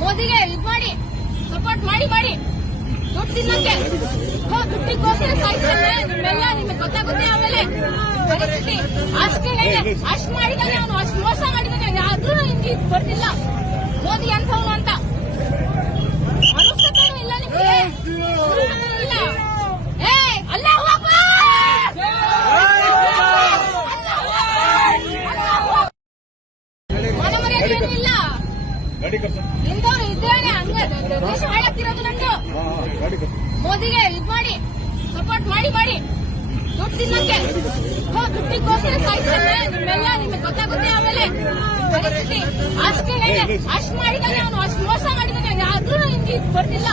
ಮೋದಿಗೆ ಇದ್ ಮಾಡಿ ಸಪೋರ್ಟ್ ಮಾಡಿ ಮಾಡಿ. ದುಡ್ಡಿಗೋಸ್ಕರ ಗೊತ್ತಾಗುತ್ತೆ ಆಮೇಲೆ. ಪರಿಸ್ಥಿತಿ. ಅಷ್ಟು ಅಷ್ಟು ನಿಂದವ್ರು ಇದ್ದೇನೆ ಹಂಗೆ. ದೇಶ ಹಾಳಾಗ್ತಿರೋದು ಕಟ್ಟು. ಮೋದಿಗೆ ಇದ್ ಮಾಡಿ ಸಪೋರ್ಟ್ ಮಾಡಿ ಮಾಡಿ. ದುಡ್ಡು ತಿನ್ನಕ್ಕೆ ದುಡ್ಡಿಗೋಸ್ಕರ ಸಾಯ್ತಾನೆ ನಿಮ್ಮೆಲ್ಲ ನಿಮಗೆ ಗೊತ್ತಾಗುತ್ತೆ ಆಮೇಲೆ. ಪರಿಸ್ಥಿತಿ. ಅಷ್ಟೇ ಅಷ್ಟು ಮಾಡಿದಾನೆ ಅವನು. ಅಷ್ಟು ಮೋಸ ಮಾಡಿದಾನೆ ಯಾರು ನಿಮ್ಗೆ ಬರ್ತಿಲ್ಲ